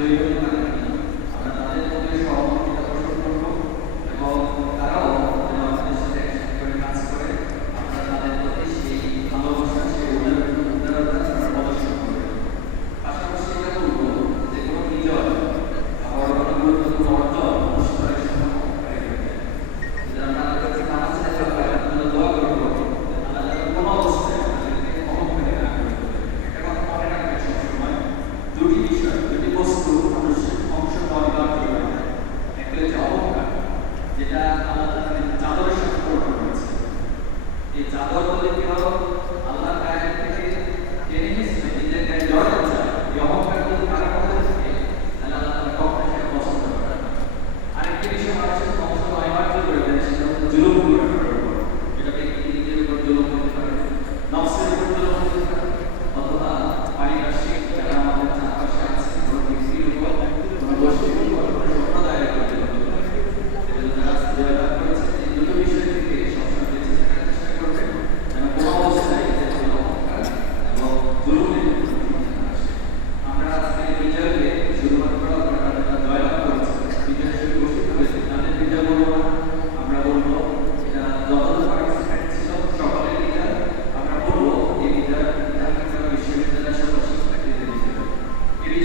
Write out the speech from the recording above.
Thank you.